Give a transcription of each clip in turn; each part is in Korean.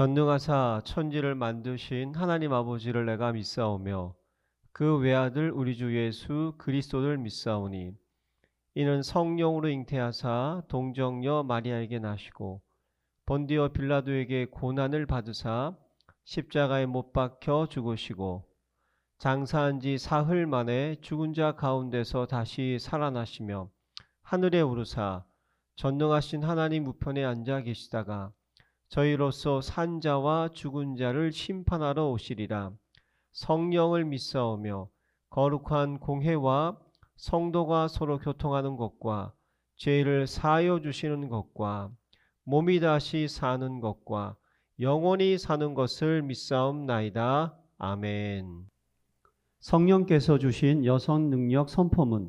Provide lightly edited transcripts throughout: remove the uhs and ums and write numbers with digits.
전능하사 천지를 만드신 하나님 아버지를 내가 믿사오며 그 외아들 우리 주 예수 그리스도를 믿사오니 이는 성령으로 잉태하사 동정녀 마리아에게 나시고 본디오 빌라도에게 고난을 받으사 십자가에 못 박혀 죽으시고 장사한 지 사흘 만에 죽은 자 가운데서 다시 살아나시며 하늘에 오르사 전능하신 하나님 우편에 앉아 계시다가 저희로서 산 자와 죽은 자를 심판하러 오시리라. 성령을 믿사오며 거룩한 공회와 성도가 서로 교통하는 것과 죄를 사하여 주시는 것과 몸이 다시 사는 것과 영원히 사는 것을 믿사옵나이다. 아멘. 성령께서 주신 여성 능력 선포문.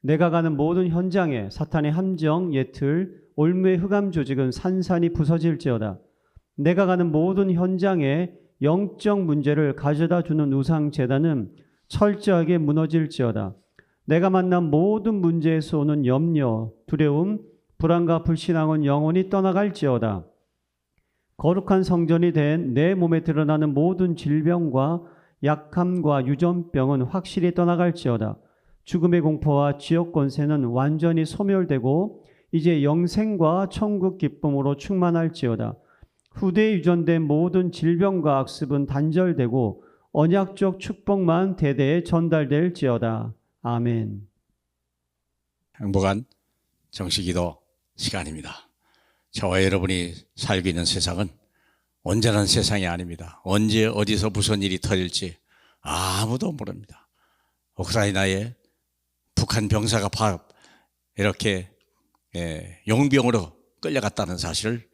내가 가는 모든 현장에 사탄의 함정, 예틀, 올무의 흑암 조직은 산산이 부서질지어다. 내가 가는 모든 현장에 영적 문제를 가져다 주는 우상 제단은 철저하게 무너질지어다. 내가 만난 모든 문제에서 오는 염려, 두려움, 불안과 불신앙은 영원히 떠나갈지어다. 거룩한 성전이 된 내 몸에 드러나는 모든 질병과 약함과 유전병은 확실히 떠나갈지어다. 죽음의 공포와 지옥 권세는 완전히 소멸되고 이제 영생과 천국 기쁨으로 충만할지어다. 후대에 유전된 모든 질병과 악습은 단절되고 언약적 축복만 대대에 전달될지어다. 아멘. 행복한 정식기도 시간입니다. 저와 여러분이 살고 있는 세상은 온전한 세상이 아닙니다. 언제 어디서 무슨 일이 터질지 아무도 모릅니다. 우크라이나에 북한 병사가 이렇게 용병으로 끌려갔다는 사실을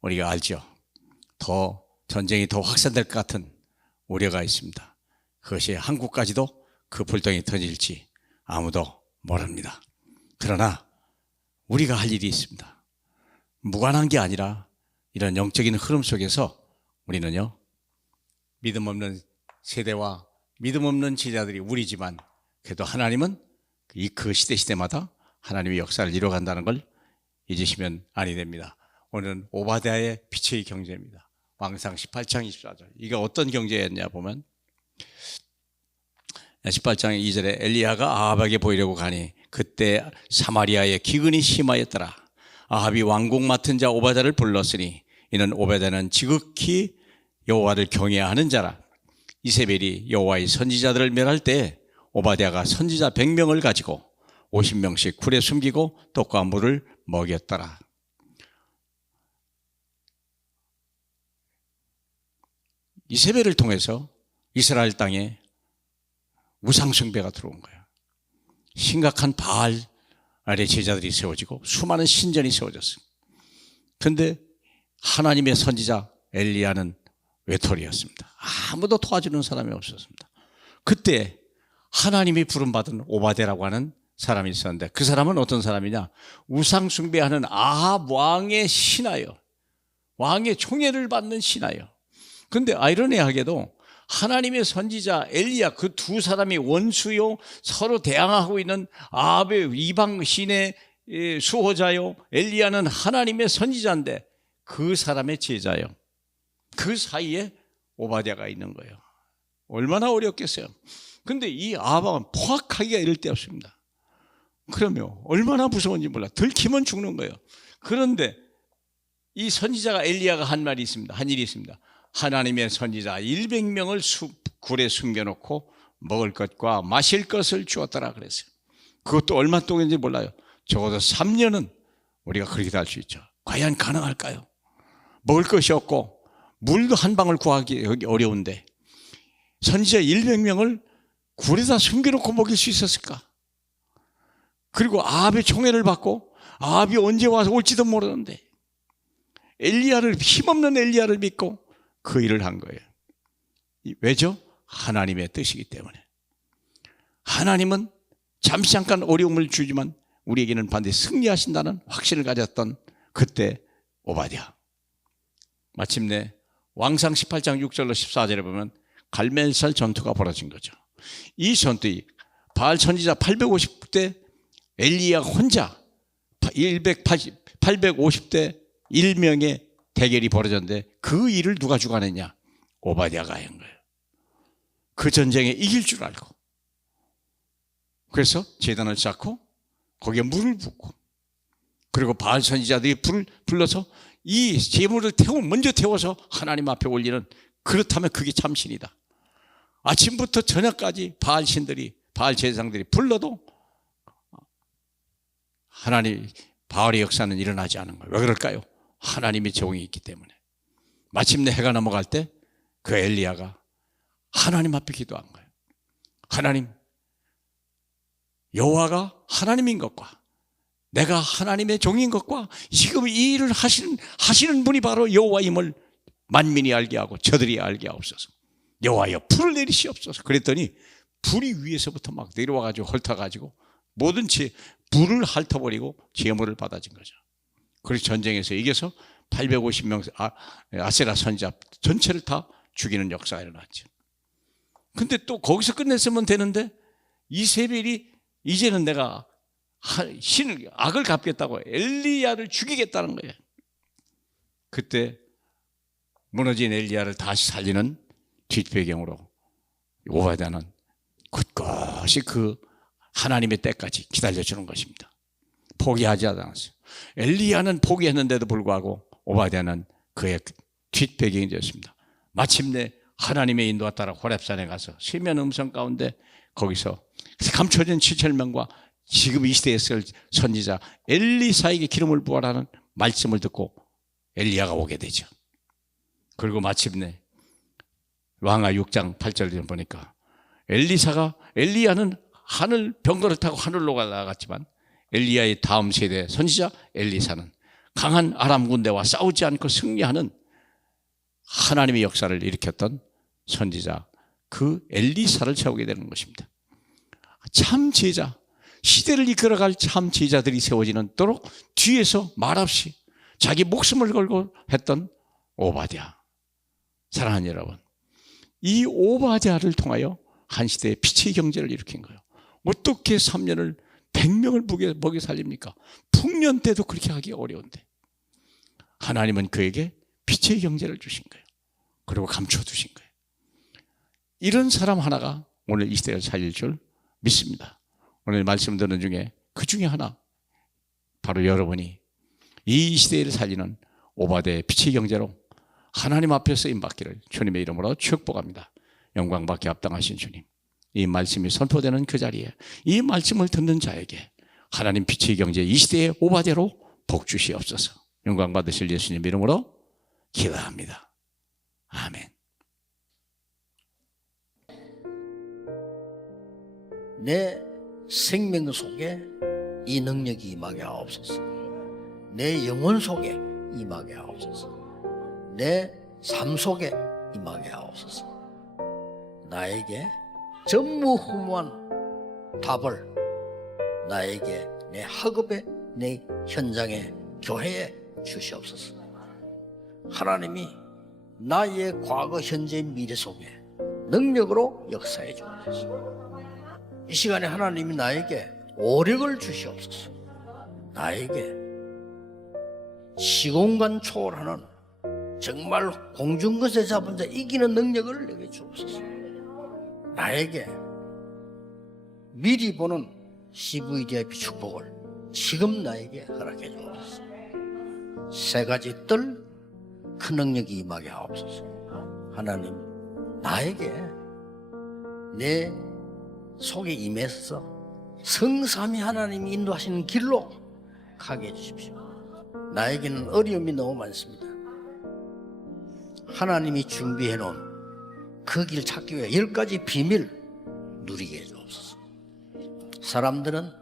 우리가 알죠. 전쟁이 더 확산될 것 같은 우려가 있습니다. 그것이 한국까지도 그 불똥이 터질지 아무도 모릅니다. 그러나 우리가 할 일이 있습니다. 무관한 게 아니라 이런 영적인 흐름 속에서 우리는요, 믿음 없는 세대와 믿음 없는 제자들이 우리지만 그래도 하나님은 그 시대마다 하나님의 역사를 이루어간다는 걸 잊으시면 아니 됩니다. 오늘은 오바댜의 빛의 경제입니다. 왕상 18장 24절. 이게 어떤 경제였냐 보면 18장 2절에 엘리야가 아합에게 보이려고 가니 그때 사마리아에 기근이 심하였더라. 아합이 왕궁 맡은 자 오바댜를 불렀으니 이는 오바댜는 지극히 여호와를 경외하는 자라. 이세벨이 여호와의 선지자들을 멸할 때 오바댜가 선지자 100명을 가지고 50명씩 굴에 숨기고 떡과 물을 먹였더라. 이세벨을 통해서 이스라엘 땅에 우상숭배가 들어온 거예요. 심각한 바알의 제자들이 세워지고 수많은 신전이 세워졌어요. 그런데 하나님의 선지자 엘리야는 외톨이였습니다. 아무도 도와주는 사람이 없었습니다. 그때 하나님이 부름받은 오바댜라고 하는 사람이 있었는데 그 사람은 어떤 사람이냐? 우상숭배하는 아합 왕의 신하요. 왕의 총애를 받는 신하요. 그런데 아이러니하게도 하나님의 선지자 엘리야, 그 두 사람이 원수요, 서로 대항하고 있는 아합의 이방 신의 수호자요, 엘리야는 하나님의 선지자인데 그 사람의 제자요. 그 사이에 오바댜가 있는 거예요. 얼마나 어렵겠어요. 근데 이 아합 왕은 포악하기가 이를 데 없습니다. 그러면 얼마나 무서운지 몰라. 들키면 죽는 거예요. 그런데 이 선지자가 엘리야가 한 말이 있습니다. 한 일이 있습니다. 하나님의 선지자 100명을 굴에 숨겨놓고 먹을 것과 마실 것을 주었더라 그랬어요. 그것도 얼마 동안인지 몰라요. 적어도 3년은 우리가 그렇게 할 수 있죠. 과연 가능할까요? 먹을 것이 없고 물도 한 방울 구하기 어려운데 선지자 100명을 굴에다 숨겨놓고 먹일 수 있었을까? 그리고 아합의 총애를 받고 아합이 언제 와서 올지도 모르는데 힘없는 엘리야를 믿고 그 일을 한 거예요. 왜죠? 하나님의 뜻이기 때문에. 하나님은 잠깐 어려움을 주지만 우리에게는 반드시 승리하신다는 확신을 가졌던 그때 오바댜. 마침내 왕상 18장 6절로 14절에 보면 갈멜살 전투가 벌어진 거죠. 이 전투에 바알 선지자 850대 엘리야 혼자 850대 1명의 대결이 벌어졌는데 그 일을 누가 주관했냐? 오바댜가 한 거예요. 그 전쟁에 이길 줄 알고. 그래서 제단을 쌓고 거기에 물을 붓고, 그리고 바알 선지자들이 불을 불러서 이 제물을 먼저 태워서 하나님 앞에 올리는, 그렇다면 그게 참신이다. 아침부터 저녁까지 바알 신들이, 바알 제사장들이 불러도 하나님, 바알의 역사는 일어나지 않은 거예요. 왜 그럴까요? 하나님의 종이 있기 때문에. 마침내 해가 넘어갈 때 그 엘리야가 하나님 앞에 기도한 거예요. 하나님, 여호와가 하나님인 것과 내가 하나님의 종인 것과 지금 이 일을 하시는 분이 바로 여호와임을 만민이 알게 하고 저들이 알게 하옵소서. 여호와여, 불을 내리시옵소서. 그랬더니 불이 위에서부터 막 내려와가지고 헐터가지고 모든 불을 핥아버리고 제물을 받아진 거죠. 그래서 전쟁에서 이겨서 850명 아세라 선지자 전체를 다 죽이는 역사가 일어났죠. 근데 또 거기서 끝냈으면 되는데 이세벨이 이제는 내가 악을 갚겠다고 엘리야를 죽이겠다는 거예요. 그때 무너진 엘리야를 다시 살리는 뒷배경으로 오바댜는 굳건히 그 하나님의 때까지 기다려주는 것입니다. 포기하지 않았어요. 엘리야는 포기했는데도 불구하고 오바댜는 그의 뒷배경이 되었습니다. 마침내 하나님의 인도와 따라 호렙산에 가서 세면 음성 가운데 거기서 감춰진 7,000명과 지금 이 시대에 쓸 선지자 엘리사에게 기름을 부어라는 말씀을 듣고 엘리야가 오게 되죠. 그리고 마침내 왕하 6장 8절에 보니까 엘리야는 하늘 병거를 타고 하늘로 나갔지만 엘리야의 다음 세대 선지자 엘리사는 강한 아람 군대와 싸우지 않고 승리하는 하나님의 역사를 일으켰던 선지자 그 엘리사를 세우게 되는 것입니다. 참 제자, 시대를 이끌어갈 참 제자들이 세워지는도록 뒤에서 말없이 자기 목숨을 걸고 했던 오바댜. 사랑하는 여러분, 이 오바댜를 통하여 한 시대의 피치의 경제를 일으킨 거예요. 어떻게 3년을 100명을 먹여 살립니까? 풍년 때도 그렇게 하기 어려운데 하나님은 그에게 빛의 경제를 주신 거예요. 그리고 감춰두신 거예요. 이런 사람 하나가 오늘 이 시대를 살릴 줄 믿습니다. 오늘 말씀 듣는 중에 그 중에 하나, 바로 여러분이 이 시대를 살리는 오바댜의 빛의 경제로 하나님 앞에 쓰임받기를 주님의 이름으로 축복합니다. 영광받기 합당하신 주님, 이 말씀이 선포되는 그 자리에 이 말씀을 듣는 자에게 하나님 빛의 경제 이 시대의 오바댜로 복 주시옵소서. 영광 받으실 예수님 이름으로 기도합니다. 아멘. 내 생명 속에 이 능력이 임하게 하옵소서. 내 영혼 속에 임하게 하옵소서. 내 삶 속에 임하게 하옵소서. 나에게 전무후무한 답을 나에게 내 학업에, 내 현장에, 교회에 주시옵소서. 하나님이 나의 과거, 현재, 미래 속에 능력으로 역사해 주옵소서. 이 시간에 하나님이 나에게 오력을 주시옵소서. 나에게 시공간 초월하는 정말 공중것에 잡은 자 이기는 능력을 내게 주옵소서. 나에게 미리 보는 CVDIP 축복을 지금 나에게 허락해 주옵소서. 세 가지 뜰 큰 능력이 임하게 하옵소서. 하나님, 나에게 내 속에 임해서 성삼위 하나님이 인도하시는 길로 가게 해주십시오. 나에게는 어려움이 너무 많습니다. 하나님이 준비해 놓은 그 길 찾기 위해 10가지 비밀 누리게 해주옵소서. 사람들은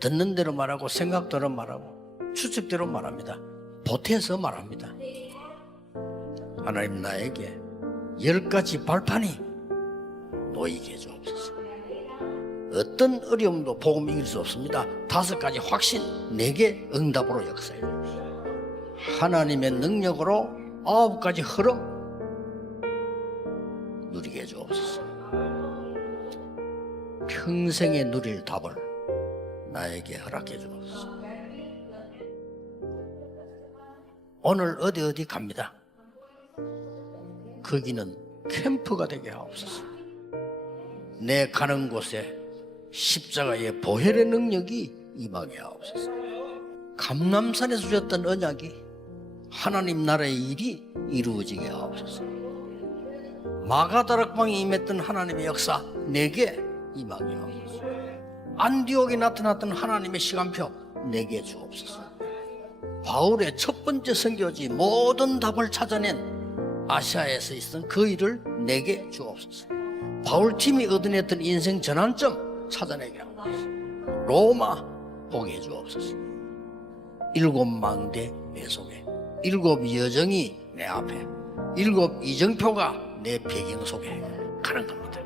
듣는 대로 말하고 생각대로 말하고 추측대로 말합니다. 보태서 말합니다. 하나님, 나에게 10가지 발판이 놓이게 해주옵소서. 어떤 어려움도 복음 이길 수 없습니다. 5가지 확신, 내게 응답으로 역사해 주옵소서. 하나님의 능력으로 9가지 흐름 누리게 해주옵소서. 평생에 누릴 답을 나에게 허락해 주옵소서. 오늘 어디 갑니다. 거기는 캠프가 되게 하옵소서. 내 가는 곳에 십자가의 보혈의 능력이 임하게 하옵소서. 감람산에서 주셨던 언약이 하나님 나라의 일이 이루어지게 하옵소서. 마가다락방에 임했던 하나님의 역사 내게 임하게 하옵소서. 안디옥에 나타났던 하나님의 시간표 내게 주옵소서. 바울의 첫 번째 선교지 모든 답을 찾아낸 아시아에서 있었던 그 일을 내게 주옵소서. 바울팀이 얻어냈던 인생 전환점 찾아내게 하옵소서. 로마 보게 해 주옵소서. 7 망대 내 속에 7 여정이 내 앞에 7 이정표가 내 배경 속에 가는 겁니다.